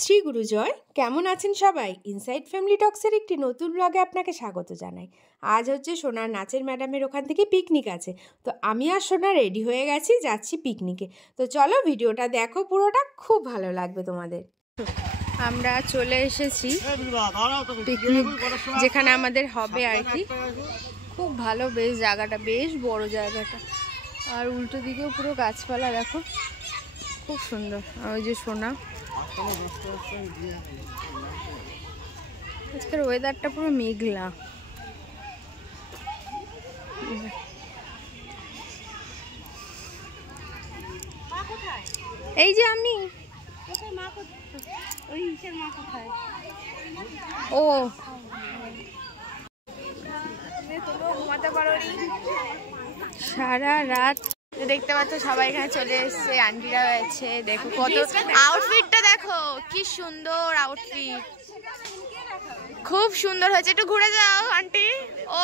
শ্রী গুরুজয়, কেমন আছেন সবাই? ইনসাইড ফ্যামিলি টক্সের একটি নতুন ব্লগে আপনাকে স্বাগত জানাই। আজ হচ্ছে সোনার নাচের ম্যাডামের ওখান থেকে পিকনিক আছে, তো আমি আর সোনা রেডি হয়ে গেছি, যাচ্ছি পিকনিকে। তো চলো ভিডিওটা দেখো, পুরোটা খুব ভালো লাগবে তোমাদের। আমরা চলে এসেছি পিকনিক যেখানে আমাদের হবে আর কি। খুব ভালো, বেশ জায়গাটা, বেশ বড় জায়গাটা, আর উল্টো দিকেও পুরো গাছপালা দেখো, খুব সুন্দর। আর ওই যে সোনা, আজকের ওয়েদারটা পুরো মেঘলা। এই যে আমি, ও সারা রাত দেখতে পাচ্ছ সবাই এখানে চলে এসছে, আন্টিরা রয়েছে। দেখো কত আউটফিটটা, দেখো কি সুন্দর আউটফিট, খুব সুন্দর হয়েছে। একটু ঘুরে যাও আন্টি। ও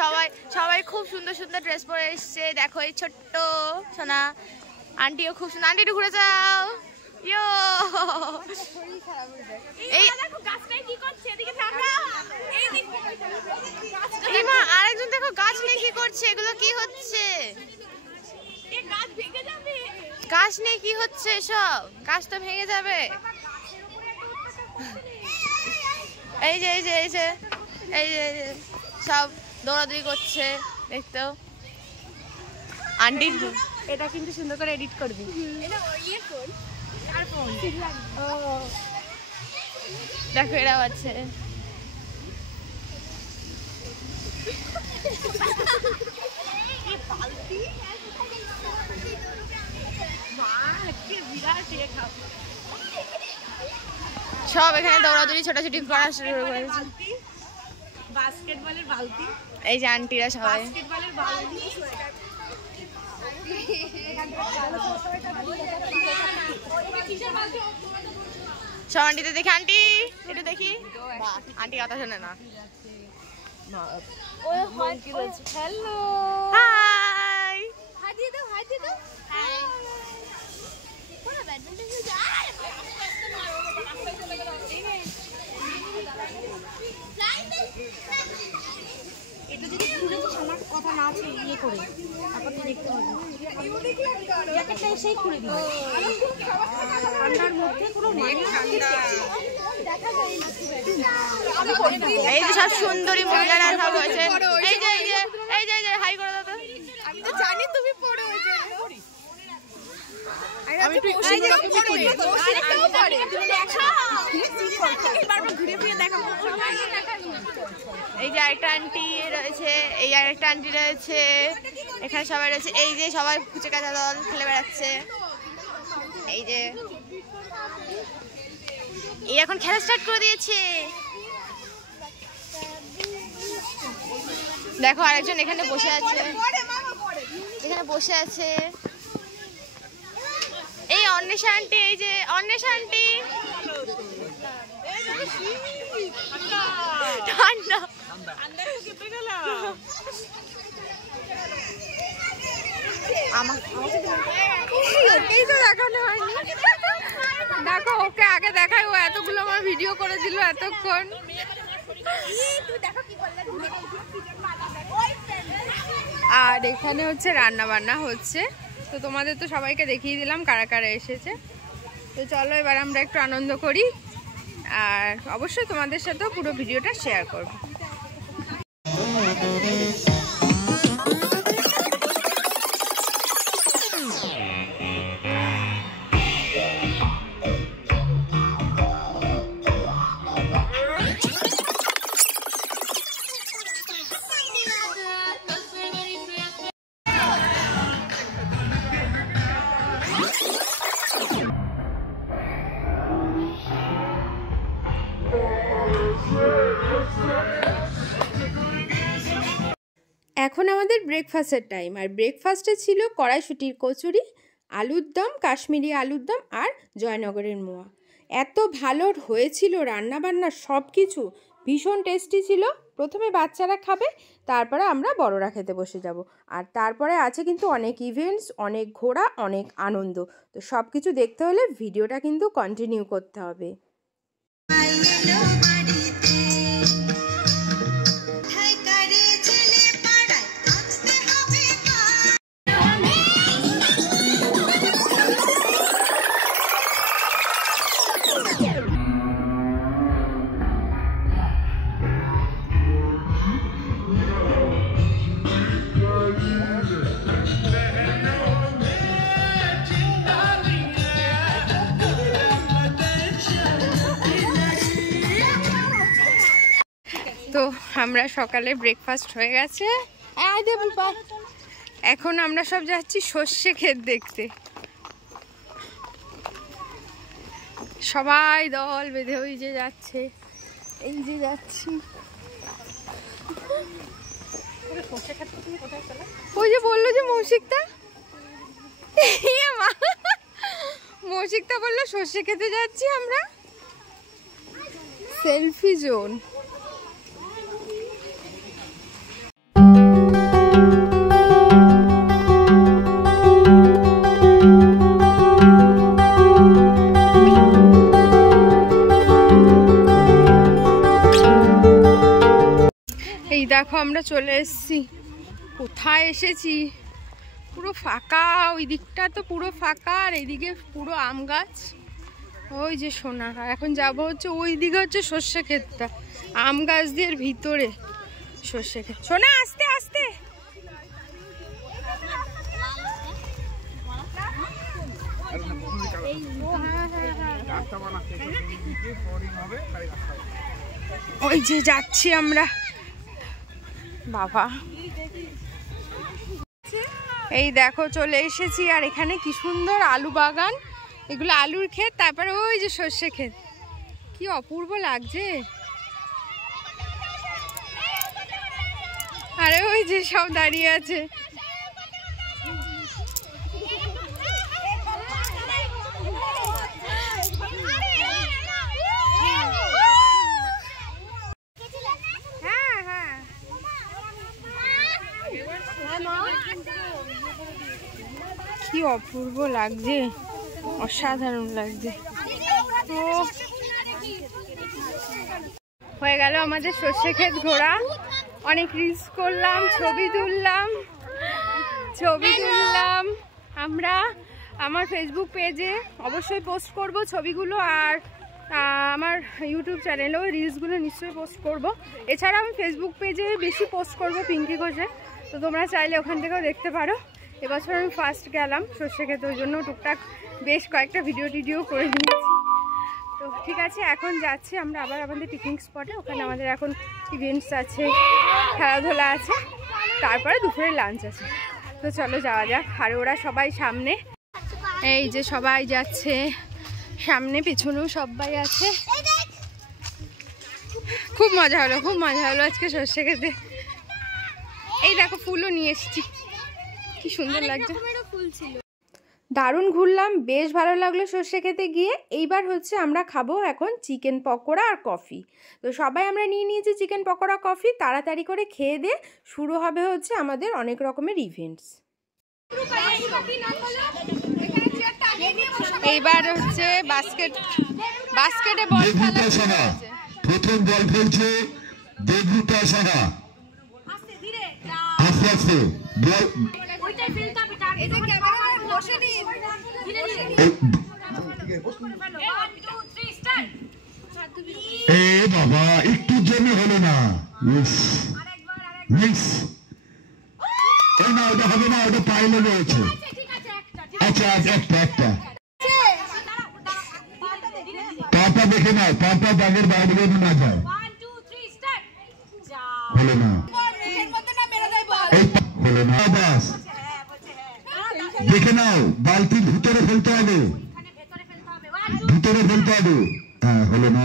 সবাই সবাই খুব সুন্দর সুন্দর ড্রেস পরে এসছে। দেখো এই ছোট্ট সোনা আন্টিও খুব সুন্দর। আন্টি একটু ঘুরে যাও। ইয়ো এই মা, আরেকজন দেখো গাছ নিয়ে কি করছে। এগুলো কি হচ্ছে? গাছ নিয়ে কি হচ্ছে সব? গাছ তো ভেঙে যাবে। এই যে এই যে এই যে এই যে সব দৌড়াদৌড়ি করছে, দেখতো আন্টি। এটা কিন্তু সুন্দর করে এডিট করবি। দেখো এরাও আছে। সব এখানে দৌড়াদৌড়ি ছোটাছুটি করা শুরু করেছে। বাস্কেটবলের বালতি, এই যে আন্টিরা সবাই। সব আন্টিতে দেখি, আন্টি একটু দেখি। আন্টি কথা শোনে না। হ্যালো, হাই হাই দিয়ে দাও, হাই দিয়ে দাও। হাই, কোনা ব্যাডমিন্টন খেলছে। এটা যদি আমার কথা না আছে ইয়ে করে তারপর তুই দেখতে পাবি। জ্যাকেটটা এসেই খুলে দিবি। ঠান্ডার মধ্যে কোনো এই যে সব সুন্দরী মহিলারা সব হয়েছে। এই যে এই যে এই যে এই যে হাই করে দাও তো। আমি তো জানি তুমি পড়ো, ওই যে আমি তো এই যে পড়ো পড়ে তুমি দেখো। বারবার ঘুরে ফিরে দেখো। এই যে আরেকটা আন্টি রয়েছে, এই আরেকটা আন্টি রয়েছে, এখানে সবাই রয়েছে। এই যে সবাই কুচে কাঁচা দল খেলে বেড়াচ্ছে। এই যে এই এখন খেলা স্টার্ট করে দিয়েছে। দেখো আরেকজন এখানে বসে আছে, এখানে বসে আছে। এই অন্বেষা আন্টি, এই যে অন্বেষা আন্টি। ঠান্ডা এই তো দেখানো হয়নি। দেখো ওকে আগে দেখাই, ও এতগুলো আমার ভিডিও করেছিল এতক্ষণ। আর এখানে হচ্ছে রান্না বান্না হচ্ছে, তো তোমাদের তো সবাইকে দেখিয়ে দিলাম কারা কারা এসেছে। তো চলো এবার আমরা একটু আনন্দ করি, আর অবশ্যই তোমাদের সাথেও পুরো ভিডিওটা শেয়ার করবো। এখন আমাদের ব্রেকফাস্টের টাইম, আর ব্রেকফাস্টে ছিল কড়াইশুঁটির কচুরি, আলুর দম, কাশ্মীরি আলুর দম, আর জয়নগরের মোয়া। এত ভালো হয়েছিল রান্নাবান্না, সব কিছু ভীষণ টেস্টি ছিল। প্রথমে বাচ্চারা খাবে, তারপরে আমরা বড়রা খেতে বসে যাব। আর তারপরে আছে কিন্তু অনেক ইভেন্টস, অনেক ঘোরা, অনেক আনন্দ। তো সব কিছু দেখতে হলে ভিডিওটা কিন্তু কন্টিনিউ করতে হবে। তো আমরা সকালে ব্রেকফাস্ট হয়ে গেছে, এখন আমরা সব যাচ্ছি সর্ষে ক্ষেত দেখতে। সবাই দল বেঁধে ওই যে যাচ্ছে, এই যে যাচ্ছি। ওই যে বললো যে মৌসিকতা মৌসিকতা বললো সর্ষে খেতে যাচ্ছি আমরা। Selfie zone. এই দেখো আমরা চলে এসেছি। কোথায় এসেছি? পুরো ফাঁকা, ওই দিকটা তো পুরো ফাঁকা, আর এইদিকে পুরো আম গাছ। ওই যে সোনা, এখন যাব হচ্ছে ওই দিকে হচ্ছে সর্ষে ক্ষেতটা, আম গাছ দিয়ে ভিতরে সর্ষে ক্ষেত। সোনা আস্তে আস্তে। ওই যে যাচ্ছি আমরা বাবা। এই দেখো চলে এসেছি, আর এখানে কি সুন্দর আলু বাগান, এগুলো আলুর ক্ষেত, তারপরে ওই যে সর্ষে ক্ষেত, কি অপূর্ব লাগছে। আরে ওই যে সব দাঁড়িয়ে আছে। কি অপূর্ব লাগছে, অসাধারণ লাগছে। তো হয়ে গেল আমাদের সর্ষে ক্ষেত ঘোরা, অনেক রিলস করলাম, ছবি তুললাম। আমরা আমার ফেসবুক পেজে অবশ্যই পোস্ট করব ছবিগুলো, আর আমার ইউটিউব চ্যানেলেও রিলসগুলো নিশ্চয়ই পোস্ট করব। এছাড়া আমি ফেসবুক পেজে বেশি পোস্ট করব পিঙ্কি ঘোষে, তো তোমরা চাইলে ওখান থেকেও দেখতে পারো। এবছর আমি ফার্স্ট গেলাম সর্ষে ক্ষেত, ওই জন্য টুকটাক বেশ কয়েকটা ভিডিও করে নিয়েছি। তো ঠিক আছে, এখন যাচ্ছি আমরা আবার আমাদের পিকনিক স্পটে। ওখানে আমাদের এখন ইভেন্টস আছে, খেলাধুলা আছে, তারপরে দুপুরে লাঞ্চ আছে। তো চলো যাওয়া যাক। আর ওরা সবাই সামনে, এই যে সবাই যাচ্ছে সামনে, পিছনেও সবাই আছে। খুব মজা হলো আজকে সর্ষে খেতে। এই দেখো ফুলও নিয়ে এসেছি, কি সুন্দর লাগছে। দারুণ ঘুরলাম, বেশ ভালো লাগলো সর্ষে খেতে গিয়ে। এইবার হচ্ছে আমরা খাবো এখন চিকেন পকোড়া আর কফি। তো সবাই আমরা নিয়ে নিয়েছি চিকেন পকোড়া কফি। তাড়াতাড়ি করে খেয়ে দিয়ে শুরু হবে হচ্ছে আমাদের অনেক রকমের ইভেন্টস। এইবার হচ্ছে বাস্কেটে বল খেলা। প্রথম বল ফেলছে দেবরুতা সাহা। আস্তে আস্তে বল, এ বাবা একটু জন্য হলো না, মিস। না ওটা হবে না, ওটা পাইলে রয়েছে। আচ্ছা একটা পাটা দেখে নাও, পাটা ব্যাগের বাইরে না যায়। হলো না, হলো না, বাস দেখে নাও, বালতি ভিতরে ফেলতে হবে, হ্যাঁ হলো না।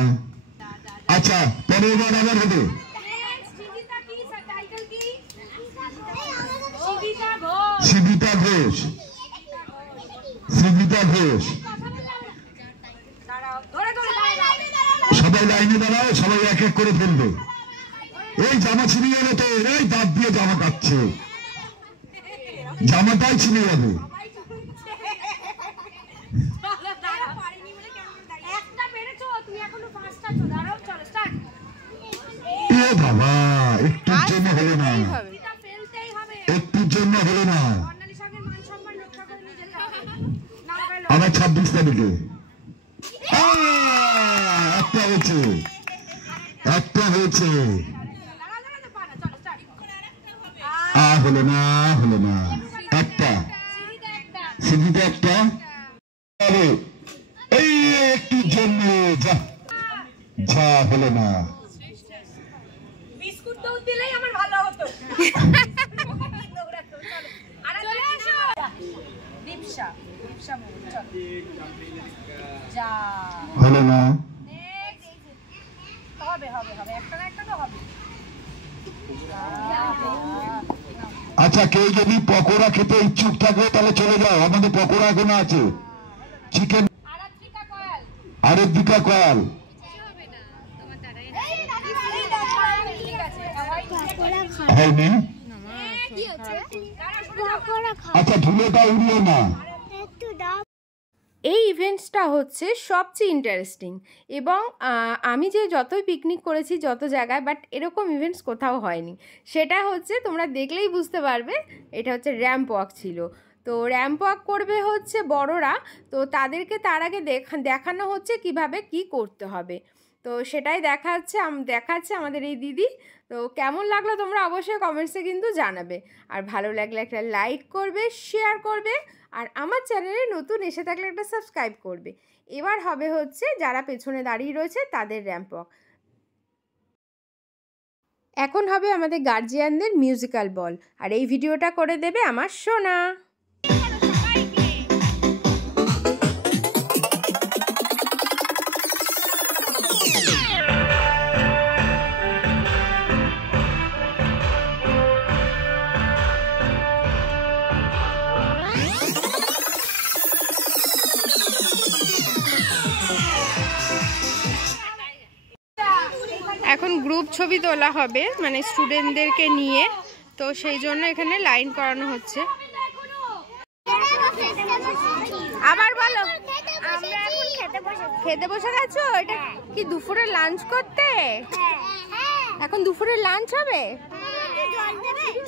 আচ্ছা পরের বার আবার হবে। সীমিতা ঘোষ, সবাই লাইনে দাঁড়াও, সবাই এক এক করে ফেলবে। এই জামা ছিঁড়ে যাবে তো, এই দাঁত দিয়ে জামা কাটছে, জামাটাই ছিঁড়ে যাবে। বাবা একটুর জন্য হলো না, একটুর জন্য হলো না। আবার 26 তারিখে একটা হয়েছে, একটা হয়েছে, হলো না, হলো না, একটা সিঁড়িতে একটা, এই একটুর জন্য যা যা হলো না। হলো না, আচ্ছা কেউ যদি পকোড়া খেতে ইচ্ছুক থাকে তাহলে চলে যাও, আমাদের পকোড়া এখনো আছে। চিকেন আরেকদিকা কয়াল, হয়নি, আচ্ছা ধুলোটা উড়িও না। এই ইভেন্টসটা হচ্ছে সবচেয়ে ইন্টারেস্টিং এবং আমি যে যতই পিকনিক করেছি যত জায়গায়, বাট এরকম ইভেন্টস কোথাও হয়নি। সেটা হচ্ছে তোমরা দেখলেই বুঝতে পারবে, এটা হচ্ছে র্যাম্প ওয়াক ছিল। তো র্যাম্প ওয়াক করবে হচ্ছে বড়রা, তো তাদেরকে তার আগে দেখানো হচ্ছে কিভাবে কি করতে হবে। তো সেটাই দেখাচ্ছে আমাদের এই দিদি। তো কেমন লাগলো তোমরা অবশ্যই কমেন্টসে কিন্তু জানাবে, আর ভালো লাগলে একটা লাইক করবে, শেয়ার করবে, আর আমার চ্যানেলে নতুন এসে থাকলে একটা সাবস্ক্রাইব করবে। এবার হবে হচ্ছে যারা পেছনে দাঁড়িয়ে রয়েছে তাদের র্যাম্প ওয়াক। এখন হবে আমাদের গার্জিয়ানদের মিউজিক্যাল বল, আর এই ভিডিওটা করে দেবে আমার সোনা। এখন গ্রুপ ছবি তোলা হবে, মানে স্টুডেন্টদেরকে নিয়ে, তো সেই জন্য এখানে লাইন করানো হচ্ছে। আবার বলো, খেতে বসে গেছো? এটা কি দুপুরে লাঞ্চ করতে? এখন দুপুরে লাঞ্চ হবে?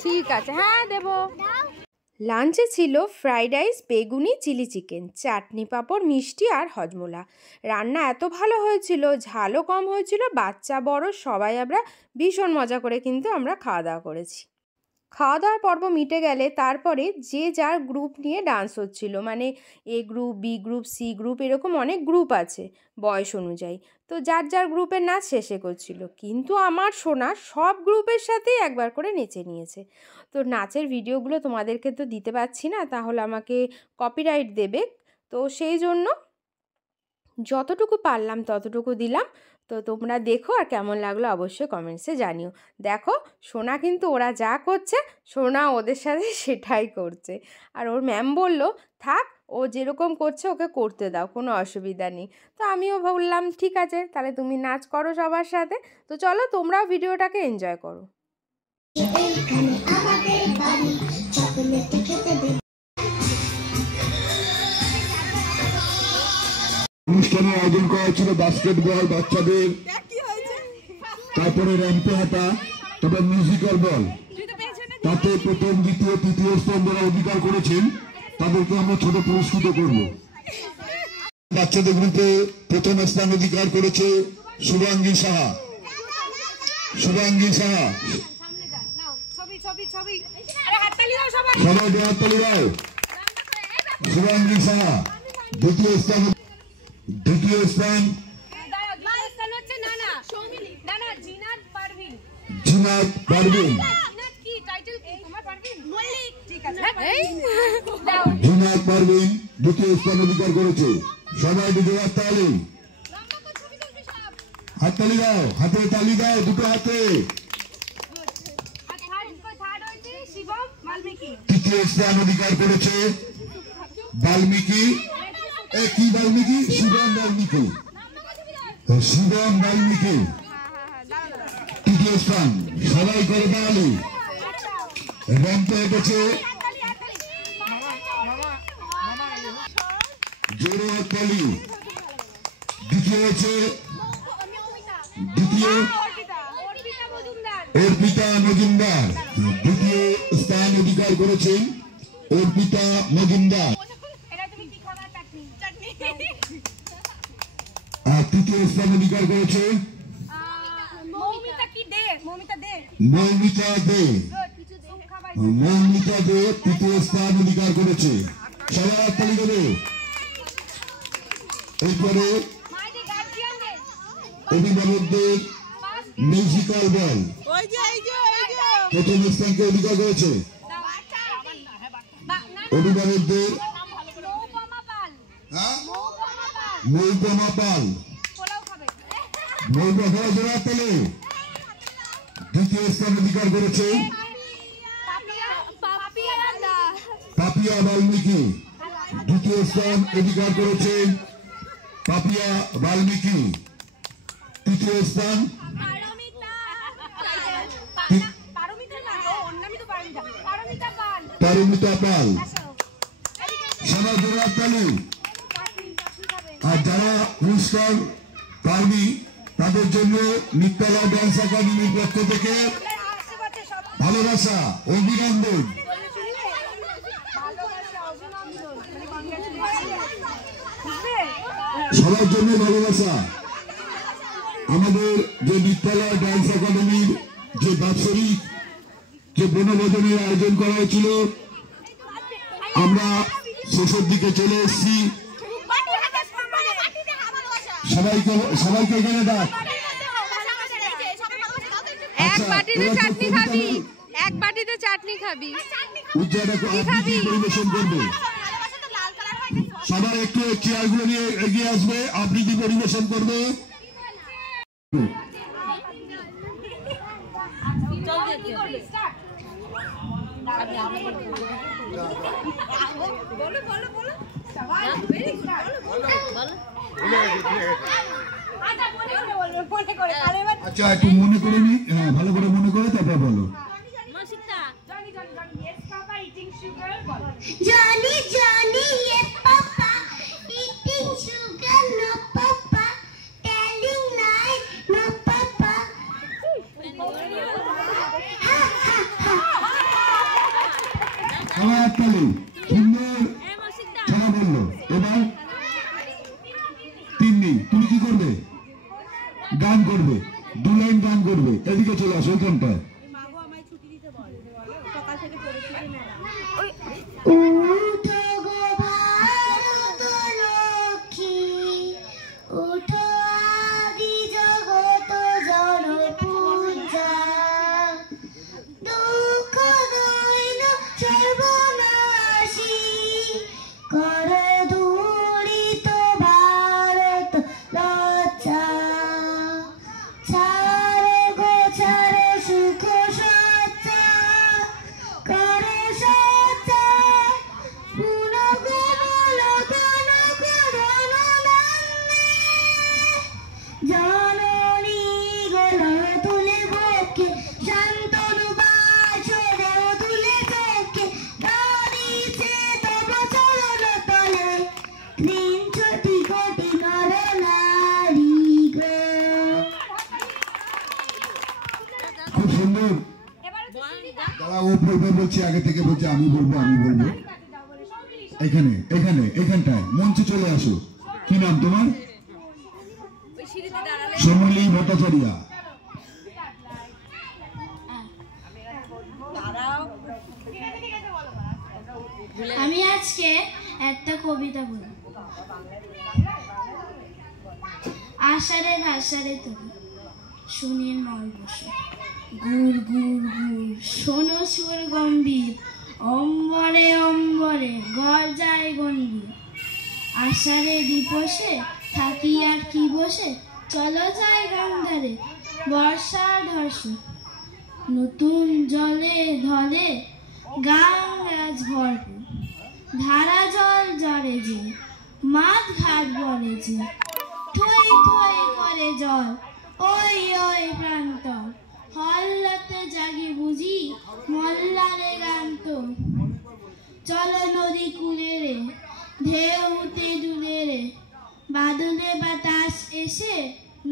ঠিক আছে, হ্যাঁ দেবো। লাঞ্চে ছিল ফ্রাইড রাইস, বেগুনি, চিলি চিকেন, চাটনি, পাঁপড়, মিষ্টি আর হজমোলা। রান্না এত ভালো হয়েছিল, ঝালও কম হয়েছিল, বাচ্চা বড় সবাই আমরা ভীষণ মজা করে কিন্তু আমরা খাওয়া দাওয়া করেছি। খাওয়া দাওয়ার পর্ব মিটে গেলে তারপরে যে যার গ্রুপ নিয়ে ডান্স হচ্ছিল, মানে A group, B group, C group, এরকম অনেক গ্রুপ আছে বয়স অনুযায়ী। তো যার যার গ্রুপের নাচ শেষে করছিল, কিন্তু আমার সোনা সব গ্রুপের সাথেই একবার করে নেচে নিয়েছে। তো নাচের ভিডিওগুলো তোমাদেরকে তো দিতে পারছি না, তাহলে আমাকে কপিরাইট দেবে। তো সেই জন্য যতটুকু পারলাম ততটুকু দিলাম। তো তোমরা দেখো, আর কেমন লাগলো অবশ্যই কমেন্টসে জানিও। দেখো সোনা কিন্তু ওরা যা করছে, সোনা ওদের সাথে সেটাই করছে। আর ওর ম্যাম বলল থাক, ও যেরকম করছে ওকে করতে দাও, কোনো অসুবিধা নেই। তো আমিও বললাম ঠিক আছে, তাহলে তুমি নাচ করো সবার সাথে। তো চলো তোমরাও ভিডিওটাকে এনজয় করো। অনুষ্ঠানের আয়োজন করা হয়েছিল বাস্কেটবল বাচ্চাদের, তারপরে র্যাম্পে হাঁটা, তারপর মিউজিক্যাল বল। তাতে প্রথম, দ্বিতীয়, তৃতীয় স্থান যারা অধিকার করেছেন তাদেরকে আমরা ছোট পুরস্কৃত করব। বাচ্চাদের গ্রুপে প্রথম স্থান অধিকার করেছে শুভাঙ্গী সাহা। শুভাঙ্গী সাহা, সবাই হাততালি দাও। শুভাঙ্গী সাহা দ্বিতীয় স্থান। দ্বিতীয় স্থান জিনাত পারভিন। জিনাত পারভিন দ্বিতীয় স্থান অধিকার করেছে। সবাই দুটো হাততালি, হাততালি দাও, হাতে তালি দাও, দুটো হাতে। তৃতীয় স্থান অধিকার করেছে বাল্মীকি। কি বাল্মীকি? শিবম বাল্মীকি। শিবম বাল্মীকি তৃতীয় স্থান। সবাই করতালি। র্যাম্পে হেঁটেছে জোরে হাততালি। দ্বিতীয় হচ্ছে অর্পিতা মজুমদার, দ্বিতীয় স্থান অধিকার করেছেন অর্পিতা মজুমদার। আর তৃতীয় স্থান অধিকার করেছে মৌমিতা দে। মৌমিতা দে তৃতীয় স্থান অধিকার করেছে। সবাই হাততালি দেবে। এরপরে অভিভাবকদের মিউজিক্যাল বল প্রথম স্থানকে অধিকার করেছে। অভিভাবকদের মৌপমা পাল, মৌপমা জোড়াতলে দ্বিতীয় স্থান অধিকার করেছে পাপিয়া বাল্মীকি। দ্বিতীয় স্থান অধিকার করেছে পাপিয়া বাল্মীকি। তৃতীয় স্থান পারমিতা পাল। সবাই জোড়াতালি। আর যারা পুরস্কার পাননি তাদের জন্য নিত্যালয় ডান্স একাডেমির পক্ষ থেকে ভালোবাসা, অভিনন্দন। সবার জন্য ভালোবাসা। আমাদের যে নিত্যালয় ডান্স একাডেমির যে বাৎসরিক যে বনভোজনের আয়োজন করা হয়েছিল, আমরা শেষের দিকে চলে এসেছি। সবাইকে এখানে ডাক। এক বাটিতে চাটনি খাবি, এক বাটিতে চাটনি খাবি। পরিবেশন করবে। সবাই একটু চেয়ারগুলো নিয়ে এগিয়ে আসবে, আবৃত্তি পরিবেশন করবে। আচ্ছা একটু মনে করে নি, হ্যাঁ ভালো করে মনে করে তারপর বলো। Johnny, Johnny, yes, Papa. Eating sugar, no, Papa. Telling lies, no, Papa. আমার তালি সুন্দর ছাড়া বললো। এবার তিন্নি, তুমি কি করবে? গান করবে, 2 লাইন গান করবে। এদিকে চলে আসো ওইখানটায়। উঠো গো ভারত লক্ষ্মী, উঠো আদি জগত জনপূজা। দুঃখ দৈন সর্বনাশী, কর দূরিত ভারত লজ্জা। ছাড়ে গো ছাড়ে সুখ সজ্জা, করে সজ্জা জননী গল তুলে বকে, শান্তনু বাসরে তুলে চোখে, দাঁড়িয়েছে তব চরণ তলে, 3 কোটি নর নারী গো। খুব সুন্দর। যারা ও বলছে আগে থেকে বলছে আমি বলবো। এখানে এখানে এখানটায় মঞ্চে চলে আসো। কি নাম তোমার? সমলি ভট্টাচার্য। আমি আজকে একটা কবিতা বলব। আষাঢ়ে ভাষারে তুমি শুনির নয় বসে, গুড় গুড় গুড় শোনো সুর গম্ভীর, অম্বরে অম্বরে গর্জায় গম্ভীর। আষাঢ়ে দিবসে থাকি আর কি বসে, চলো যাই গন্ধারে বর্ষার ধর্ষণ। নতুন জলে ধলে গাঙ্গাজ ভরপুর, ধারা জল জরে যে মাঠ ঘাট বলে যে, থই থই করে জল ওই ওই প্রান্তর, হল্লাতে জাগি বুঝি মল্লারে গান তো। চলো নদী কূলে রে, ঢেউতে ডুলে রে, বাদলে বাতাস এসে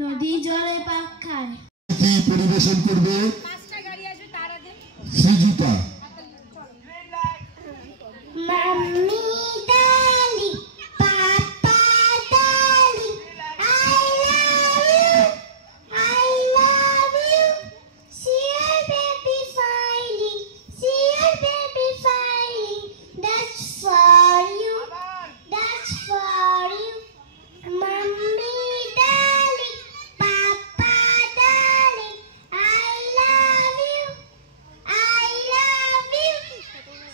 নদী জলে পাক খায়। পরিবেশন করবে Srijita. Mummy darling, papa darling, I love you. See your baby smiling, see your baby smiling. That's for you, that's for you. Mummy darling, Papa darling, I love you, I love you.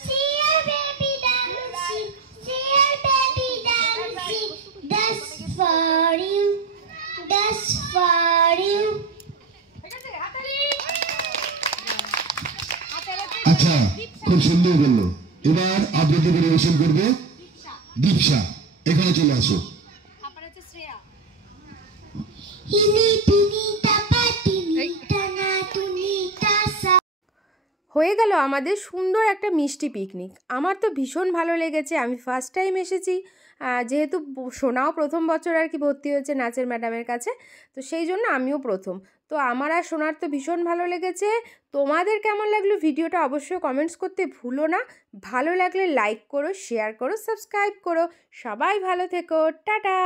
See your baby dancing, see your baby dancing. That's for you, that's for you. আচ্ছা, খুব সুন্দর বললো। এবার আবৃত্তি পরিবেশন করবে দীপশা। এখানে চলে আসো। হয়ে গেল আমাদের সুন্দর একটা মিষ্টি পিকনিক। আমার তো ভীষণ ভালো লেগেছে। আমি ফার্স্ট টাইম এসেছি, যেহেতু সোনাও প্রথম বছর আর কি ভর্তি হয়েছে নাচের ম্যাডামের কাছে, তো সেই জন্য আমিও প্রথম। তো আমার আর সোনার তো ভীষণ ভালো লেগেছে। তোমাদের কেমন লাগলো ভিডিওটা অবশ্যই কমেন্টস করতে ভুলো না। ভালো লাগলে লাইক করো, শেয়ার করো, সাবস্ক্রাইব করো। সবাই ভালো থেকো, টাটা।